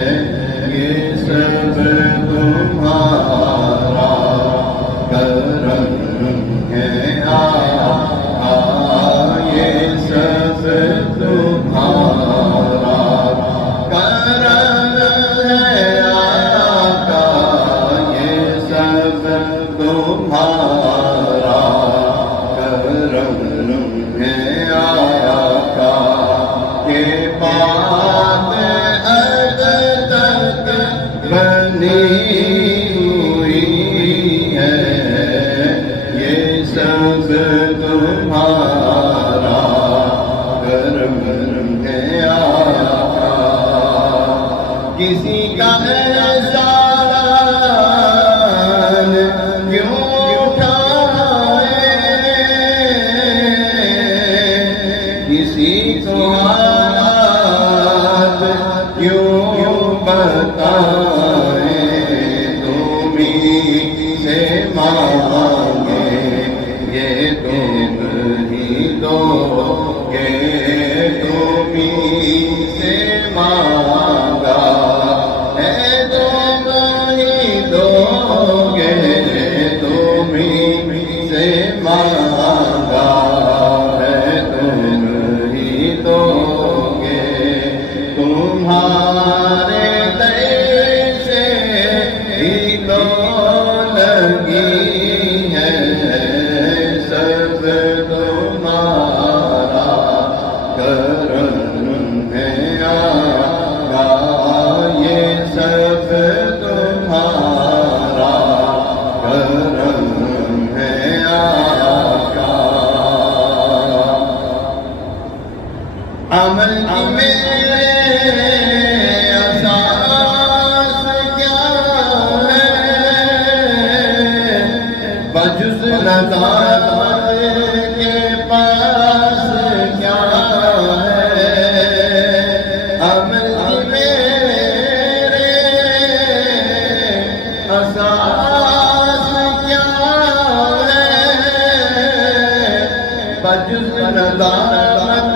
یہ سب تمہارا کرم ہے آقا، یہ سب تمہارا کرم ہے آقا، یہ سب تمہارا کرم ہے آقا، کہ بات بنی ہوئی ہے، یہ سب تمہارا کرم ہے آقا، کسی کا احسان کیوں اٹھائے، کسی کو حالات کیوں بتائے، سے مانگے یہ تم ہی دو گے، تم ہی سے مانگا ہے، تم ہی دو گے، تم ہی سے مانگا ہے، تم ہی دو گے، تمہارے لگی ہے، سب تمہارا کرم ہے آقا، یہ سب تمہارا کرم ہے آقا، عمل کی میرے بجز نظارت کے پاس کیا ہے، عمل میرے اساس کیا ہے، بجز نظارت